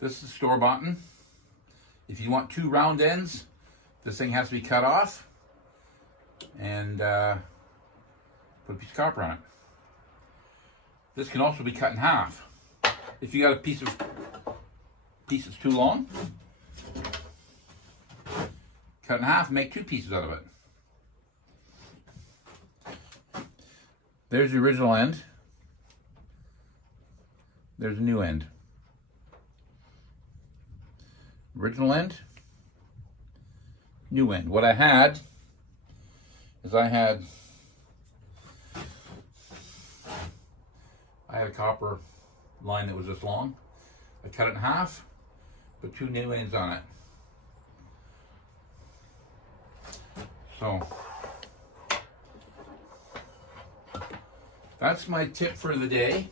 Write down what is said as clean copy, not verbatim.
This is store-bought. If you want 2 round ends, this thing has to be cut off and put a piece of copper on it. This can also be cut in half. If you got a piece that's too long, cut in half and make 2 pieces out of it. There's the original end. There's a new end. Original end, new end. What I had is I had a copper line that was this long. I cut it in half, put 2 new ends on it. So that's my tip for the day.